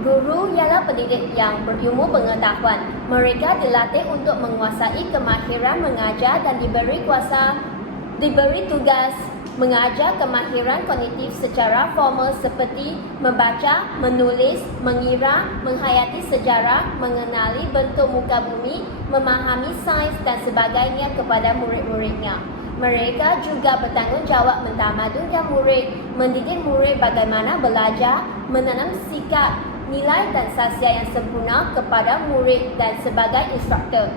Guru ialah pendidik yang berilmu pengetahuan. Mereka dilatih untuk menguasai kemahiran mengajar dan diberi tugas mengajar kemahiran kognitif secara formal seperti membaca, menulis, mengira, menghayati sejarah, mengenali bentuk muka bumi, memahami sains dan sebagainya kepada murid-muridnya. Mereka juga bertanggungjawab mentamadunkan murid, mendidik murid bagaimana belajar, menanam sikap, nilai dan sasiat yang sempurna kepada murid dan sebagai instruktur.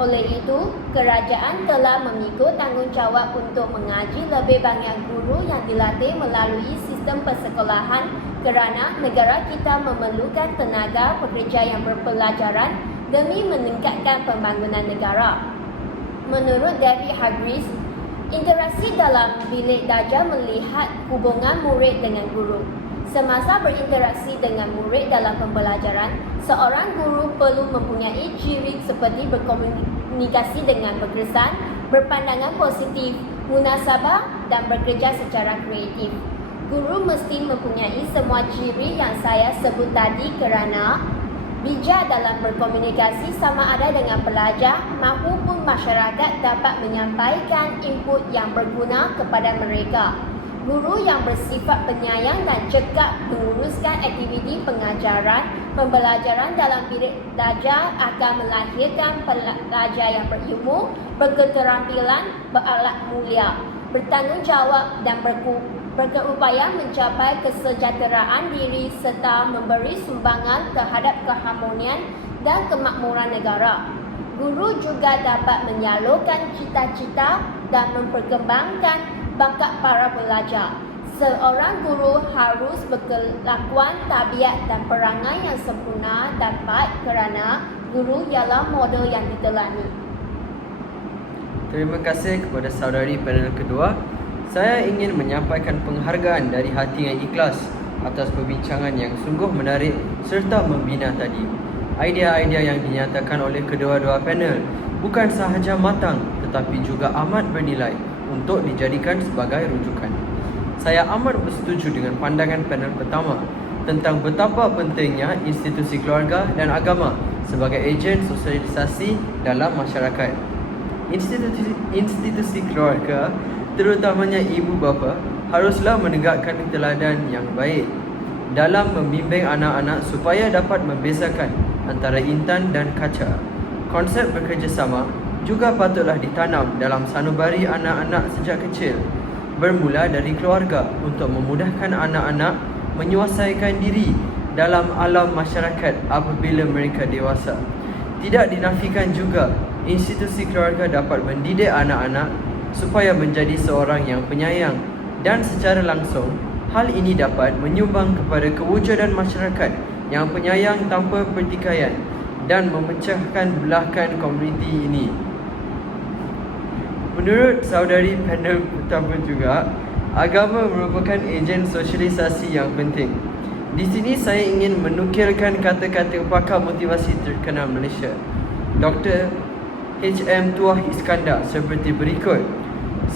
Oleh itu, kerajaan telah memikul tanggungjawab untuk mengaji lebih banyak guru yang dilatih melalui sistem persekolahan kerana negara kita memerlukan tenaga pekerja yang berpelajaran demi meningkatkan pembangunan negara. Menurut David Hargreaves, interaksi dalam bilik darjah melihat hubungan murid dengan guru. Semasa berinteraksi dengan murid dalam pembelajaran, seorang guru perlu mempunyai ciri seperti berkomunikasi dengan berkesan, berpandangan positif, munasabah dan bekerja secara kreatif. Guru mesti mempunyai semua ciri yang saya sebut tadi kerana bijak dalam berkomunikasi sama ada dengan pelajar maupun masyarakat dapat menyampaikan input yang berguna kepada mereka. Guru yang bersifat penyayang dan cekap menguruskan aktiviti pengajaran, pembelajaran dalam bilik darjah akan melahirkan pelajar yang berilmu, berketerampilan, berakhlak mulia, bertanggungjawab dan berupaya mencapai kesejahteraan diri serta memberi sumbangan terhadap keharmonian dan kemakmuran negara. Guru juga dapat menyalurkan cita-cita dan memperkembangkan bakat para pelajar. Seorang guru harus berkelakuan, tabiat dan perangai yang sempurna dapat kerana guru ialah model yang ditelani. Terima kasih kepada saudari panel kedua. Saya ingin menyampaikan penghargaan dari hati yang ikhlas atas perbincangan yang sungguh menarik serta membina tadi. Idea-idea yang dinyatakan oleh kedua-dua panel bukan sahaja matang tetapi juga amat bernilai untuk dijadikan sebagai rujukan. Saya amat bersetuju dengan pandangan panel pertama tentang betapa pentingnya institusi keluarga dan agama sebagai ejen sosialisasi dalam masyarakat. Institusi keluarga, terutamanya ibu bapa, haruslah menegakkan teladan yang baik dalam membimbing anak-anak supaya dapat membezakan antara intan dan kaca. Konsep bekerjasama juga patutlah ditanam dalam sanubari anak-anak sejak kecil, bermula dari keluarga untuk memudahkan anak-anak menyuasaikan diri dalam alam masyarakat apabila mereka dewasa. Tidak dinafikan juga, institusi keluarga dapat mendidik anak-anak supaya menjadi seorang yang penyayang dan secara langsung, hal ini dapat menyumbang kepada kewujudan masyarakat yang penyayang tanpa pertikaian dan memecahkan belahkan komuniti ini. Menurut saudari panel pertama juga, agama merupakan ejen sosialisasi yang penting. Di sini saya ingin menukilkan kata-kata pakar motivasi terkenal Malaysia, Dr. H.M. Tuah Iskandar seperti berikut.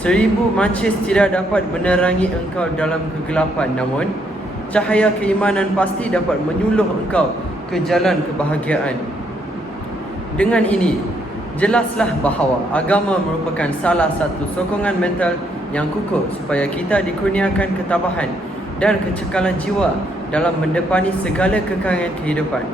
1000 mancis tidak dapat menerangi engkau dalam kegelapan, namun cahaya keimanan pasti dapat menyuluh engkau ke jalan kebahagiaan. Dengan ini, jelaslah bahawa agama merupakan salah satu sokongan mental yang kukuh supaya kita dikurniakan ketabahan dan kecekalan jiwa dalam mendepani segala kekangan kehidupan.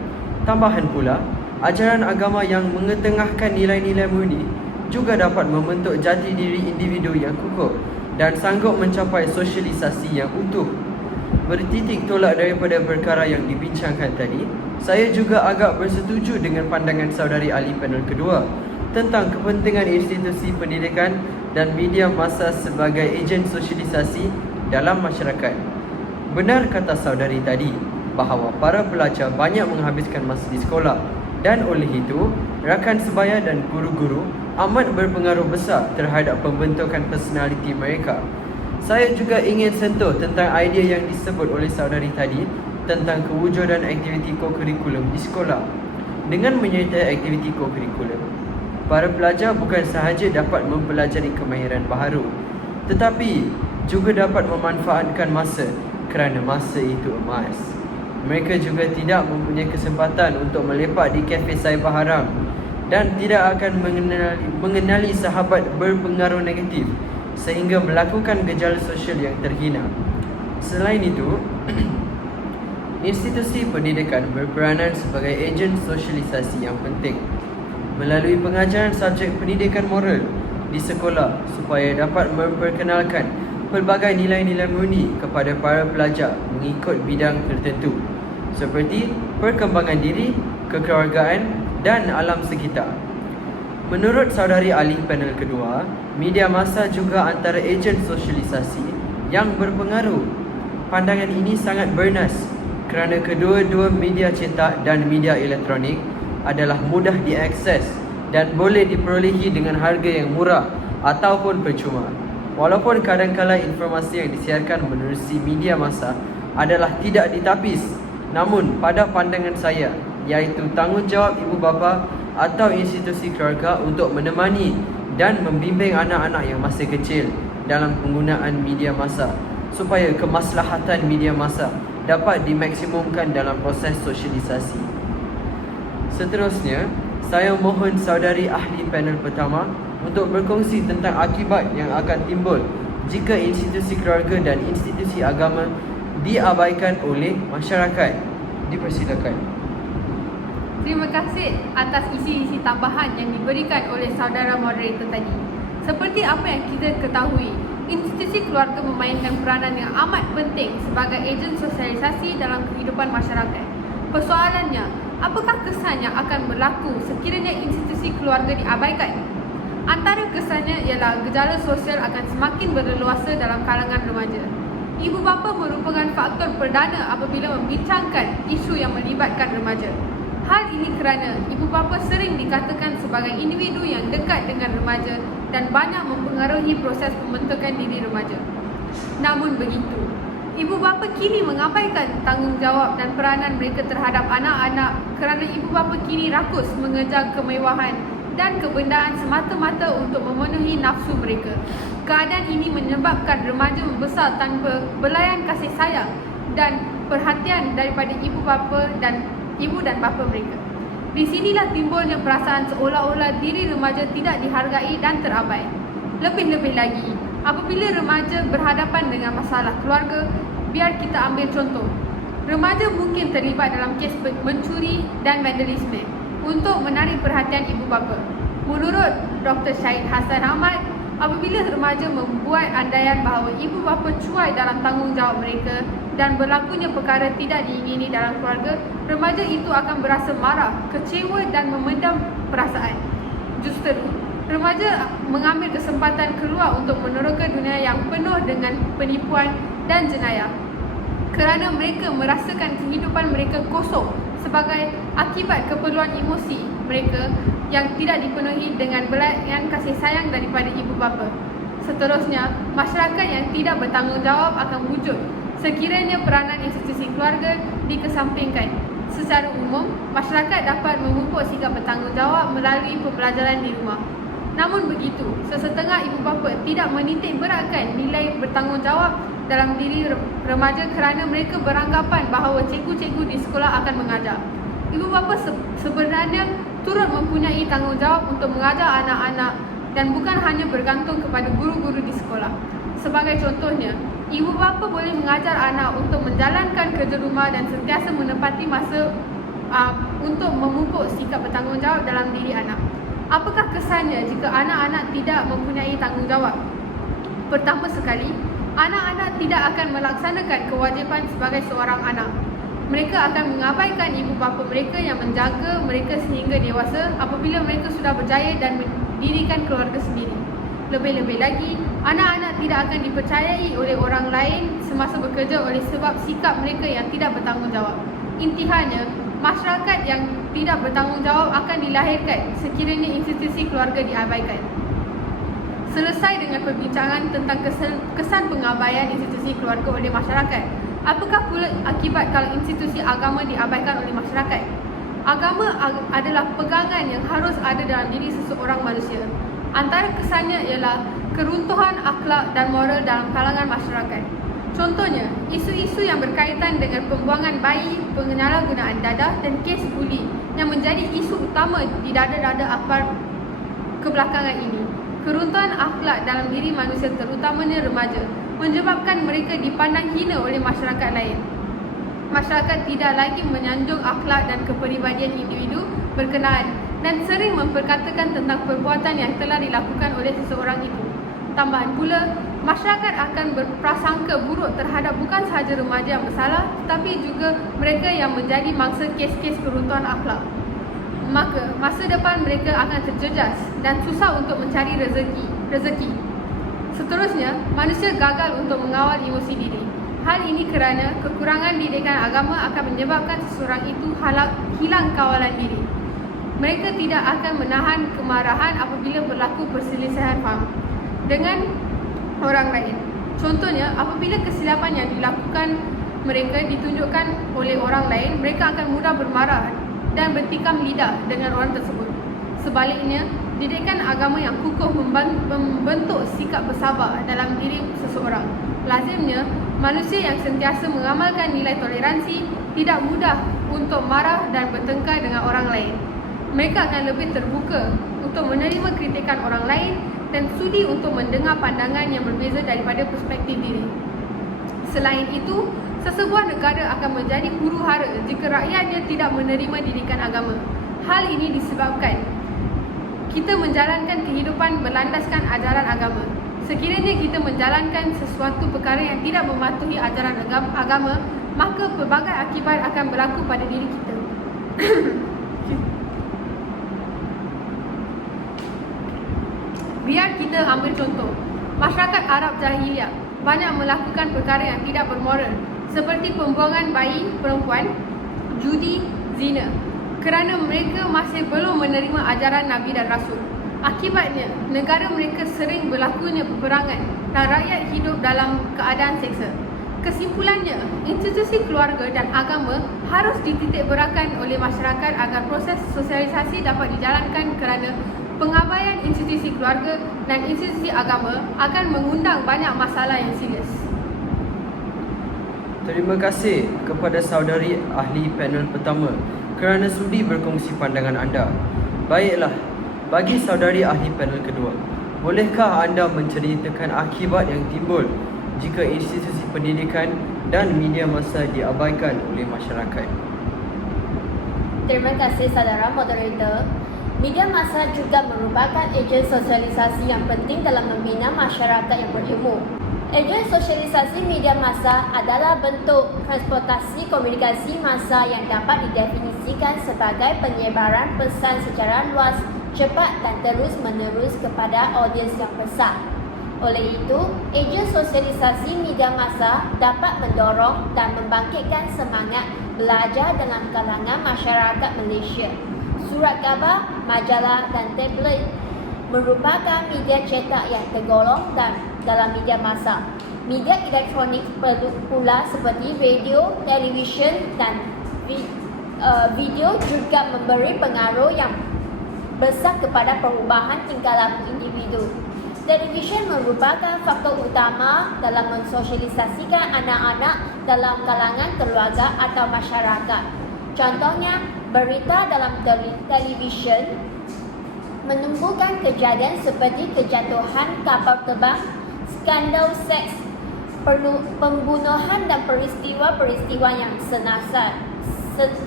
Tambahan pula, ajaran agama yang mengetengahkan nilai-nilai murni juga dapat membentuk jati diri individu yang kukuh dan sanggup mencapai sosialisasi yang utuh. Bertitik tolak daripada perkara yang dibincangkan tadi, saya juga agak bersetuju dengan pandangan saudari ahli panel kedua tentang kepentingan institusi pendidikan dan media massa sebagai ejen sosialisasi dalam masyarakat. Benar kata saudari tadi bahawa para pelajar banyak menghabiskan masa di sekolah dan oleh itu, rakan sebaya dan guru-guru amat berpengaruh besar terhadap pembentukan personaliti mereka. Saya juga ingin sentuh tentang idea yang disebut oleh saudari tadi tentang kewujudan aktiviti ko-kurikulum di sekolah. Dengan menyertai aktiviti ko-kurikulum, para pelajar bukan sahaja dapat mempelajari kemahiran baharu, tetapi juga dapat memanfaatkan masa kerana masa itu emas. Mereka juga tidak mempunyai kesempatan untuk melepak di kafe cyber haram dan tidak akan mengenali sahabat berpengaruh negatif sehingga melakukan gejala sosial yang terhina. Selain itu, institusi pendidikan berperanan sebagai ejen sosialisasi yang penting melalui pengajaran subjek pendidikan moral di sekolah supaya dapat memperkenalkan pelbagai nilai-nilai murni kepada para pelajar mengikut bidang tertentu seperti perkembangan diri, kekeluargaan dan alam sekitar. Menurut saudari ahli panel kedua, media massa juga antara ejen sosialisasi yang berpengaruh. Pandangan ini sangat bernas kerana kedua-dua media cetak dan media elektronik adalah mudah diakses dan boleh diperolehi dengan harga yang murah ataupun percuma. Walaupun kadang-kala informasi yang disiarkan menerusi media massa adalah tidak ditapis, namun pada pandangan saya, iaitu tanggungjawab ibu bapa atau institusi keluarga untuk menemani dan membimbing anak-anak yang masih kecil dalam penggunaan media massa supaya kemaslahatan media massa dapat dimaksimumkan dalam proses sosialisasi. Seterusnya, saya mohon saudari ahli panel pertama untuk berkongsi tentang akibat yang akan timbul jika institusi keluarga dan institusi agama diabaikan oleh masyarakat. Dipersilakan. Terima kasih atas isi-isi tambahan yang diberikan oleh saudara moderator tadi. Seperti apa yang kita ketahui, institusi keluarga memainkan peranan yang amat penting sebagai ejen sosialisasi dalam kehidupan masyarakat. Persoalannya, apakah kesan yang akan berlaku sekiranya institusi keluarga diabaikan? Antara kesannya ialah gejala sosial akan semakin berleluasa dalam kalangan remaja. Ibu bapa merupakan faktor perdana apabila membincangkan isu yang melibatkan remaja. Hal ini kerana ibu bapa sering dikatakan sebagai individu yang dekat dengan remaja dan banyak mempengaruhi proses pembentukan diri remaja. Namun begitu, ibu bapa kini mengabaikan tanggungjawab dan peranan mereka terhadap anak-anak kerana ibu bapa kini rakus mengejar kemewahan dan kebendaan semata-mata untuk memenuhi nafsu mereka. Keadaan ini menyebabkan remaja membesar tanpa belayan kasih sayang dan perhatian daripada ibu dan bapa mereka. Di sinilah timbulnya perasaan seolah-olah diri remaja tidak dihargai dan terabai. Lebih-lebih lagi, apabila remaja berhadapan dengan masalah keluarga, biar kita ambil contoh. Remaja mungkin terlibat dalam kes mencuri dan vandalisme untuk menarik perhatian ibu bapa. Menurut Dr. Syahid Hassan Ahmad, apabila remaja membuat andaian bahawa ibu bapa cuai dalam tanggungjawab mereka dan berlakunya perkara tidak diingini dalam keluarga, remaja itu akan berasa marah, kecewa dan memendam perasaan. Justru, remaja mengambil kesempatan keluar untuk meneroka dunia yang penuh dengan penipuan dan jenayah. Kerana mereka merasakan kehidupan mereka kosong sebagai akibat keperluan emosi mereka yang tidak dipenuhi dengan belayan kasih sayang daripada ibu bapa. Seterusnya, masyarakat yang tidak bertanggungjawab akan wujud sekiranya peranan institusi keluarga dikesampingkan. Secara umum, masyarakat dapat memupuk sikap bertanggungjawab melalui pembelajaran di rumah. Namun begitu, sesetengah ibu bapa tidak menitik beratkan nilai bertanggungjawab dalam diri remaja kerana mereka beranggapan bahawa cikgu-cikgu di sekolah akan mengajar. Ibu bapa sebenarnya turut mempunyai tanggungjawab untuk mengajar anak-anak dan bukan hanya bergantung kepada guru-guru di sekolah. Sebagai contohnya, ibu bapa boleh mengajar anak untuk menjalankan kerja rumah dan sentiasa menepati masa untuk memupuk sikap bertanggungjawab dalam diri anak. Apakah kesannya jika anak-anak tidak mempunyai tanggungjawab? Pertama sekali, anak-anak tidak akan melaksanakan kewajipan sebagai seorang anak. Mereka akan mengabaikan ibu bapa mereka yang menjaga mereka sehingga dewasa apabila mereka sudah berjaya dan mendirikan keluarga sendiri. Lebih-lebih lagi, anak-anak tidak akan dipercayai oleh orang lain semasa bekerja oleh sebab sikap mereka yang tidak bertanggungjawab. Intihannya, masyarakat yang tidak bertanggungjawab akan dilahirkan sekiranya institusi keluarga diabaikan. Selesai dengan perbincangan tentang kesan pengabaian institusi keluarga oleh masyarakat, apakah pula akibat kalau institusi agama diabaikan oleh masyarakat? Agama adalah pegangan yang harus ada dalam diri seseorang manusia. Antara kesannya ialah keruntuhan akhlak dan moral dalam kalangan masyarakat. Contohnya, isu-isu yang berkaitan dengan pembuangan bayi, penyalahgunaan dadah dan kes buli yang menjadi isu utama di dada-dada aparat kebelakangan ini. Keruntuhan akhlak dalam diri manusia, terutamanya remaja, menyebabkan mereka dipandang hina oleh masyarakat lain. Masyarakat tidak lagi menyanjung akhlak dan kepribadian individu berkenaan dan sering memperkatakan tentang perbuatan yang telah dilakukan oleh seseorang itu. Tambahan pula, masyarakat akan berprasangka buruk terhadap bukan sahaja remaja yang bersalah, tetapi juga mereka yang menjadi mangsa kes-kes keruntuhan akhlak. Maka, masa depan mereka akan terjejas dan susah untuk mencari rezeki. Seterusnya, manusia gagal untuk mengawal emosi diri. Hal ini kerana kekurangan didikan agama akan menyebabkan seseorang itu hilang kawalan diri. Mereka tidak akan menahan kemarahan apabila berlaku perselisihan faham dengan orang lain. Contohnya, apabila kesilapan yang dilakukan mereka ditunjukkan oleh orang lain, mereka akan mudah bermarah dan bertikam lidah dengan orang tersebut. Sebaliknya, didikan agama yang kukuh membentuk sikap bersabar dalam diri seseorang. Lazimnya, manusia yang sentiasa mengamalkan nilai toleransi tidak mudah untuk marah dan bertengkar dengan orang lain. Mereka akan lebih terbuka untuk menerima kritikan orang lain dan sudi untuk mendengar pandangan yang berbeza daripada perspektif diri. Selain itu, sesebuah negara akan menjadi huru-hara jika rakyatnya tidak menerima didikan agama. Hal ini disebabkan kita menjalankan kehidupan berlandaskan ajaran agama. Sekiranya kita menjalankan sesuatu perkara yang tidak mematuhi ajaran agama, maka pelbagai akibat akan berlaku pada diri kita. Biar kita ambil contoh, masyarakat Arab Jahiliyah banyak melakukan perkara yang tidak bermoral seperti pembuangan bayi perempuan, judi, zina kerana mereka masih belum menerima ajaran Nabi dan Rasul. Akibatnya, negara mereka sering berlakunya peperangan dan rakyat hidup dalam keadaan seksa. Kesimpulannya, institusi keluarga dan agama harus dititikberatkan oleh masyarakat agar proses sosialisasi dapat dijalankan kerana pengabaian institusi keluarga dan institusi agama akan mengundang banyak masalah yang serius. Terima kasih kepada saudari ahli panel pertama kerana sudi berkongsi pandangan anda. Baiklah, bagi saudari ahli panel kedua, bolehkah anda menceritakan akibat yang timbul jika institusi pendidikan dan media massa diabaikan oleh masyarakat? Terima kasih saudara moderator. Media massa juga merupakan ejen sosialisasi yang penting dalam membina masyarakat yang berilmu. Ejen sosialisasi media massa adalah bentuk transportasi komunikasi massa yang dapat didefinisikan sebagai penyebaran pesan secara luas, cepat dan terus-menerus kepada audiens yang besar. Oleh itu, ejen sosialisasi media massa dapat mendorong dan membangkitkan semangat belajar dalam kalangan masyarakat Malaysia. Surat khabar, majalah dan tablet merupakan media cetak yang tergolong dalam media massa. Media elektronik pula seperti radio, televisyen dan video juga memberi pengaruh yang besar kepada perubahan tingkah laku individu. Televisyen merupakan faktor utama dalam mensosialisasikan anak-anak dalam kalangan keluarga atau masyarakat. Contohnya, berita dalam televisyen menumbuhkan kejadian seperti kejatuhan kapal terbang, skandal seks, pembunuhan dan peristiwa-peristiwa yang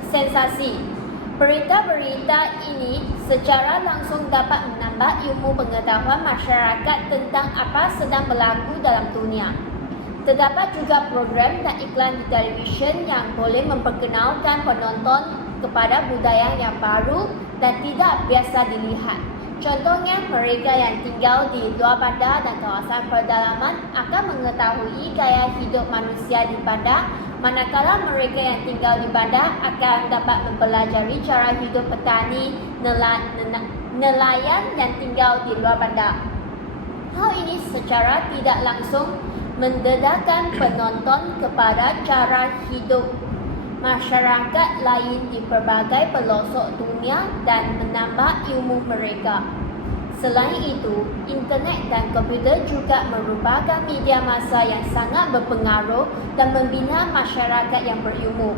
sensasi. Berita-berita ini secara langsung dapat menambah ilmu pengetahuan masyarakat tentang apa sedang berlaku dalam dunia. Terdapat juga program dan iklan di televisyen yang boleh memperkenalkan penonton kepada budaya yang baru dan tidak biasa dilihat. Contohnya, mereka yang tinggal di luar bandar dan kawasan pedalaman akan mengetahui gaya hidup manusia di bandar, manakala mereka yang tinggal di bandar akan dapat mempelajari cara hidup petani, nelayan yang tinggal di luar bandar. Hal ini secara tidak langsung mendedahkan penonton kepada cara hidup masyarakat lain di pelbagai pelosok dunia dan menambah ilmu mereka. Selain itu, internet dan komputer juga merupakan media massa yang sangat berpengaruh dan membina masyarakat yang berilmu.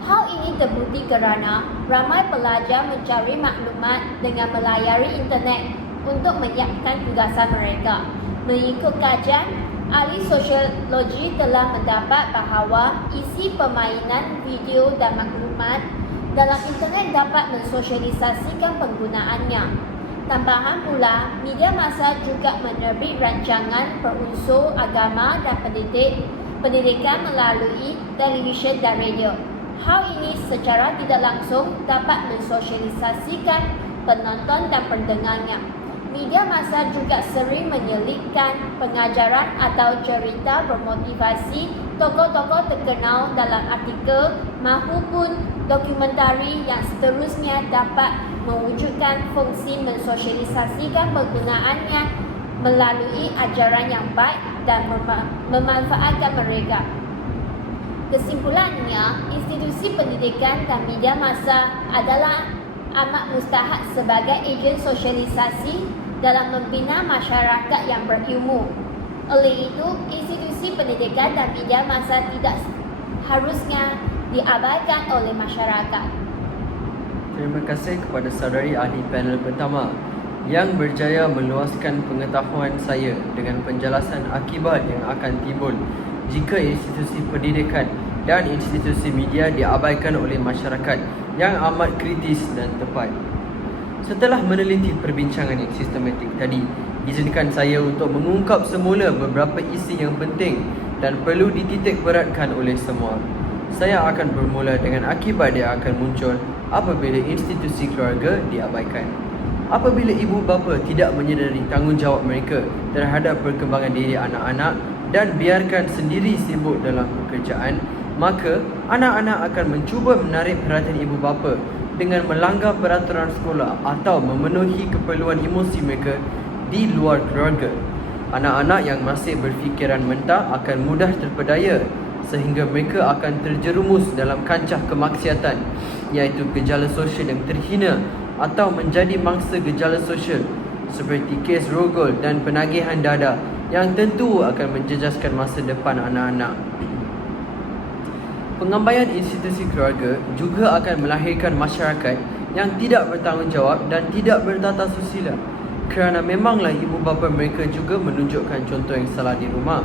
Hal ini terbukti kerana ramai pelajar mencari maklumat dengan melayari internet untuk menyiapkan tugasan mereka. Mengikut kajian, ahli sosiologi telah mendapat bahawa isi permainan video dan maklumat dalam internet dapat mensosialisasikan penggunaannya. Tambahan pula, media massa juga menerbit rancangan berunsur agama dan pendidikan melalui televisyen dan radio. Hal ini secara tidak langsung dapat mensosialisasikan penonton dan pendengarnya. Media massa juga sering menyelipkan pengajaran atau cerita bermotivasi tokoh-tokoh terkenal dalam artikel maupun dokumentari yang seterusnya dapat mewujudkan fungsi mensosialisasikan penggunaannya melalui ajaran yang baik dan memanfaatkan mereka. Kesimpulannya, institusi pendidikan dan media massa adalah amat mustahak sebagai ejen sosialisasi dalam membina masyarakat yang berilmu. Oleh itu, institusi pendidikan dan media massa tidak harusnya diabaikan oleh masyarakat. Terima kasih kepada saudari ahli panel pertama yang berjaya meluaskan pengetahuan saya dengan penjelasan akibat yang akan timbul jika institusi pendidikan dan institusi media diabaikan oleh masyarakat yang amat kritis dan tepat. Setelah meneliti perbincangan yang sistematik tadi, izinkan saya untuk mengungkap semula beberapa isi yang penting dan perlu dititik beratkan oleh semua. Saya akan bermula dengan akibat yang akan muncul apabila institusi keluarga diabaikan. Apabila ibu bapa tidak menyedari tanggungjawab mereka terhadap perkembangan diri anak-anak dan biarkan sendiri sibuk dalam pekerjaan, maka anak-anak akan mencuba menarik perhatian ibu bapa dengan melanggar peraturan sekolah atau memenuhi keperluan emosi mereka di luar keluarga. Anak-anak yang masih berfikiran mentah akan mudah terpedaya sehingga mereka akan terjerumus dalam kancah kemaksiatan, iaitu gejala sosial yang terhina atau menjadi mangsa gejala sosial seperti kes rogol dan penagihan dada yang tentu akan menjejaskan masa depan anak-anak. Pengabaian institusi keluarga juga akan melahirkan masyarakat yang tidak bertanggungjawab dan tidak bertata susila, kerana memanglah ibu bapa mereka juga menunjukkan contoh yang salah di rumah.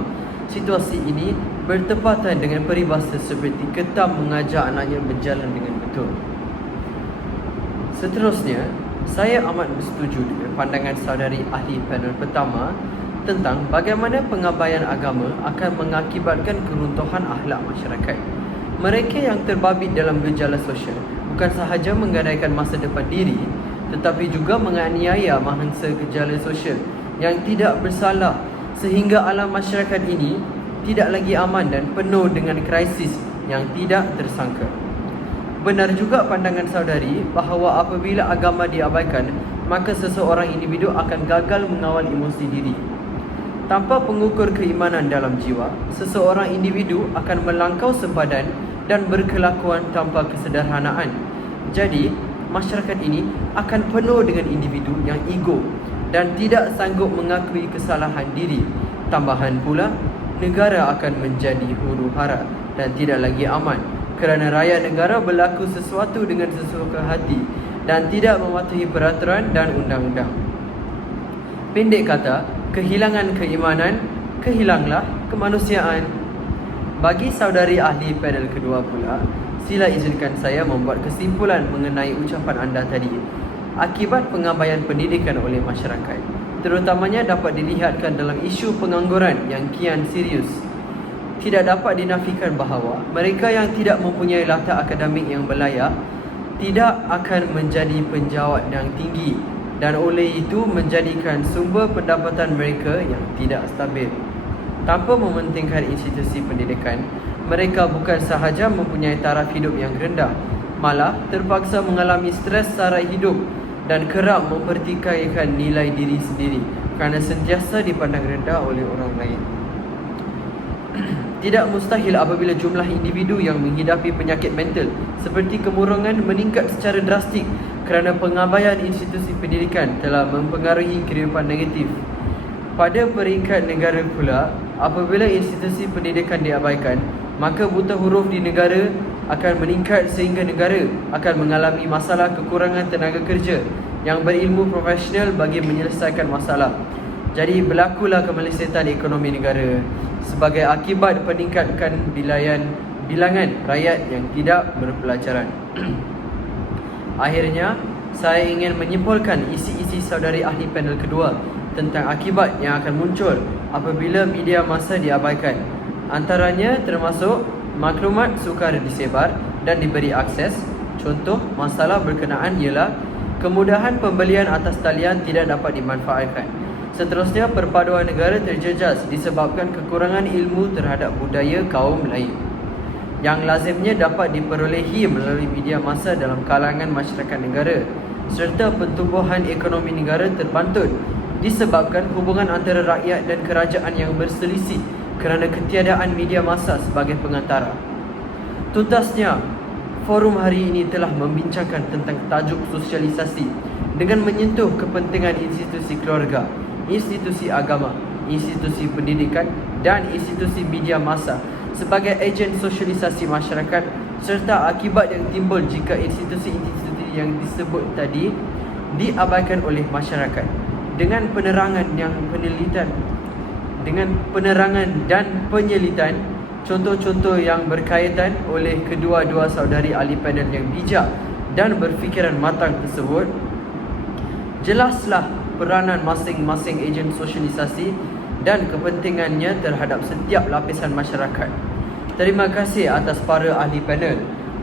Situasi ini bertepatan dengan peribahasa seperti ketam mengajar anaknya berjalan dengan betul. Seterusnya, saya amat bersetuju dengan pandangan saudari ahli panel pertama tentang bagaimana pengabaian agama akan mengakibatkan keruntuhan akhlak masyarakat. Mereka yang terbabit dalam gejala sosial bukan sahaja menggadaikan masa depan diri, tetapi juga menganiaya mangsa gejala sosial yang tidak bersalah sehingga alam masyarakat ini tidak lagi aman dan penuh dengan krisis yang tidak tersangka. Benar juga pandangan saudari bahawa apabila agama diabaikan, maka seseorang individu akan gagal mengawal emosi diri. Tanpa pengukur keimanan dalam jiwa, seseorang individu akan melangkau sempadan dan berkelakuan tanpa kesederhanaan. Jadi, masyarakat ini akan penuh dengan individu yang ego dan tidak sanggup mengakui kesalahan diri. Tambahan pula, negara akan menjadi huru-hara dan tidak lagi aman kerana rakyat negara berlaku sesuatu dengan sesuka hati dan tidak mematuhi peraturan dan undang-undang. Pendek kata, kehilangan keimanan, kehilanglah kemanusiaan. Bagi saudari ahli panel kedua pula, sila izinkan saya membuat kesimpulan mengenai ucapan anda tadi. Akibat pengabaian pendidikan oleh masyarakat, terutamanya dapat dilihatkan dalam isu pengangguran yang kian serius. Tidak dapat dinafikan bahawa mereka yang tidak mempunyai latar akademik yang berlayak tidak akan menjadi penjawat yang tinggi dan oleh itu menjadikan sumber pendapatan mereka yang tidak stabil. Tanpa mementingkan institusi pendidikan, mereka bukan sahaja mempunyai taraf hidup yang rendah, malah terpaksa mengalami stres sara hidup dan kerap mempertikaikan nilai diri sendiri kerana sentiasa dipandang rendah oleh orang lain. Tidak mustahil apabila jumlah individu yang menghidapi penyakit mental seperti kemurungan meningkat secara drastik kerana pengabaian institusi pendidikan telah mempengaruhi kehidupan negatif. Pada peringkat negara pula, apabila institusi pendidikan diabaikan, maka buta huruf di negara akan meningkat sehingga negara akan mengalami masalah kekurangan tenaga kerja yang berilmu profesional bagi menyelesaikan masalah. Jadi berlakulah kemelesetan ekonomi negara sebagai akibat peningkatkan bilangan rakyat yang tidak berpelajaran. Akhirnya, saya ingin menyimpulkan isi-isi saudari ahli panel kedua tentang akibat yang akan muncul apabila media massa diabaikan. Antaranya termasuk maklumat sukar disebar dan diberi akses. Contoh masalah berkenaan ialah kemudahan pembelian atas talian tidak dapat dimanfaatkan. Seterusnya, perpaduan negara terjejas disebabkan kekurangan ilmu terhadap budaya kaum lain yang lazimnya dapat diperolehi melalui media massa dalam kalangan masyarakat negara, serta pertumbuhan ekonomi negara terbantut disebabkan hubungan antara rakyat dan kerajaan yang berselisih kerana ketiadaan media massa sebagai pengantara. Tuntasnya, forum hari ini telah membincangkan tentang tajuk sosialisasi dengan menyentuh kepentingan institusi keluarga, institusi agama, institusi pendidikan dan institusi media massa sebagai ejen sosialisasi masyarakat serta akibat yang timbul jika institusi-institusi yang disebut tadi diabaikan oleh masyarakat. Dengan penerangan dan penyelitan contoh-contoh yang berkaitan oleh kedua-dua saudari ahli panel yang bijak dan berfikiran matang tersebut, jelaslah peranan masing-masing ejen sosialisasi dan kepentingannya terhadap setiap lapisan masyarakat. Terima kasih atas para ahli panel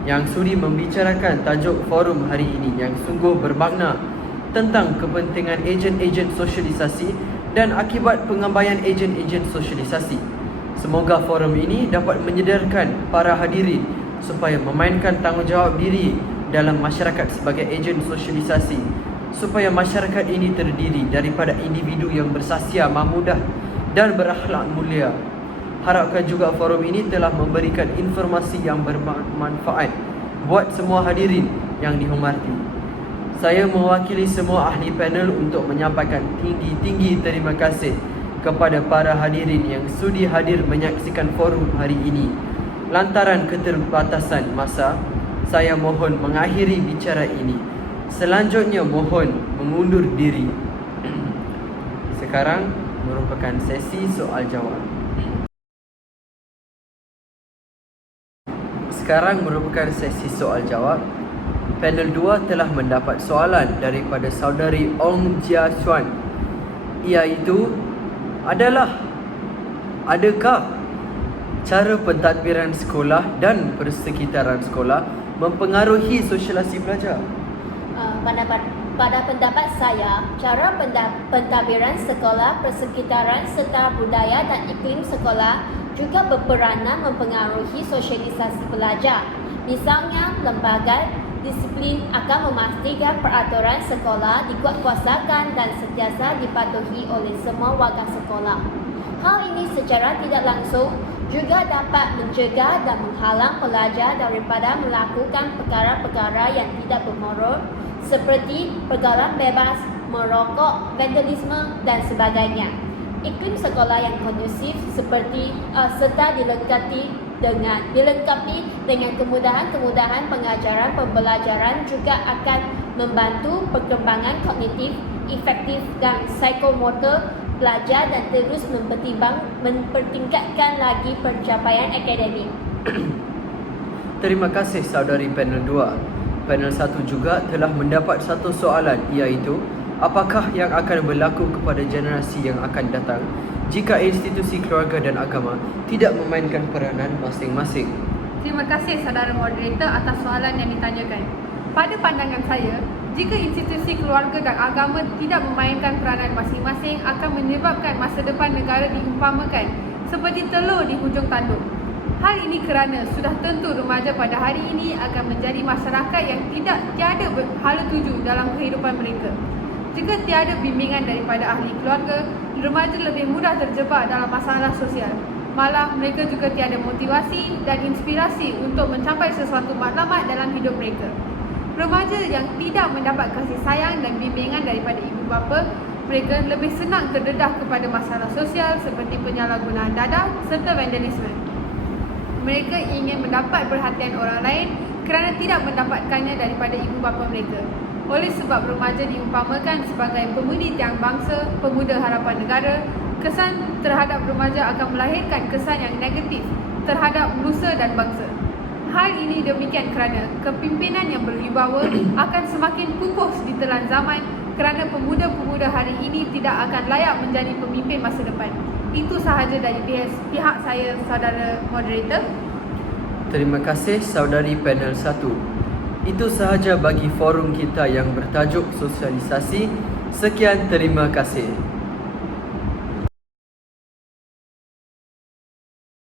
yang sudi membicarakan tajuk forum hari ini yang sungguh bermakna tentang kepentingan ejen-ejen sosialisasi dan akibat pengabaian ejen-ejen sosialisasi. Semoga forum ini dapat menyedarkan para hadirin supaya memainkan tanggungjawab diri dalam masyarakat sebagai ejen sosialisasi, supaya masyarakat ini terdiri daripada individu yang bersahsia, mahmudah dan berakhlak mulia. Harapkan juga forum ini telah memberikan informasi yang bermanfaat buat semua hadirin yang dihormati. Saya mewakili semua ahli panel untuk menyampaikan tinggi-tinggi terima kasih kepada para hadirin yang sudi hadir menyaksikan forum hari ini. Lantaran keterbatasan masa, saya mohon mengakhiri bicara ini. Selanjutnya mohon mengundur diri. Sekarang merupakan sesi soal jawab. Panel 2 telah mendapat soalan daripada saudari Ong Jia Chuan, iaitu adakah cara pentadbiran sekolah dan persekitaran sekolah mempengaruhi sosialisasi pelajar? Pada pendapat saya, cara pentadbiran sekolah, persekitaran serta budaya dan iklim sekolah juga berperanan mempengaruhi sosialisasi pelajar. Misalnya, lembaga disiplin akan memastikan peraturan sekolah dikuatkuasakan dan sentiasa dipatuhi oleh semua warga sekolah. Hal ini secara tidak langsung juga dapat mencegah dan menghalang pelajar daripada melakukan perkara-perkara yang tidak bermoral seperti pergaulan bebas, merokok, vandalisme dan sebagainya. Iklim sekolah yang kondusif serta dilengkapi dengan kemudahan pengajaran pembelajaran juga akan membantu perkembangan kognitif, efektif dan psikomotor pelajar dan terus mempertingkatkan lagi pencapaian akademik. Terima kasih saudari panel 2. Panel 1 juga telah mendapat satu soalan, iaitu apakah yang akan berlaku kepada generasi yang akan datang jika institusi keluarga dan agama tidak memainkan peranan masing-masing? Terima kasih saudara moderator atas soalan yang ditanyakan. Pada pandangan saya, jika institusi keluarga dan agama tidak memainkan peranan masing-masing akan menyebabkan masa depan negara diumpamakan seperti telur di hujung tanduk. Hal ini kerana sudah tentu remaja pada hari ini akan menjadi masyarakat yang tiada hala tuju dalam kehidupan mereka. Jika tiada bimbingan daripada ahli keluarga, remaja lebih mudah terjebak dalam masalah sosial. Malah mereka juga tiada motivasi dan inspirasi untuk mencapai sesuatu matlamat dalam hidup mereka. Remaja yang tidak mendapat kasih sayang dan bimbingan daripada ibu bapa, mereka lebih senang terdedah kepada masalah sosial seperti penyalahgunaan dadah serta vandalisme. Mereka ingin mendapat perhatian orang lain kerana tidak mendapatkannya daripada ibu bapa mereka. Oleh sebab remaja diumpamakan sebagai pemudi tiang bangsa, pemuda harapan negara, kesan terhadap remaja akan melahirkan kesan yang negatif terhadap nusa dan bangsa. Hal ini demikian kerana kepimpinan yang berwibawa akan semakin pupus ditelan zaman kerana pemuda-pemuda hari ini tidak akan layak menjadi pemimpin masa depan. Itu sahaja dari pihak saya, saudara moderator. Terima kasih saudari panel 1. Itu sahaja bagi forum kita yang bertajuk sosialisasi. Sekian, terima kasih.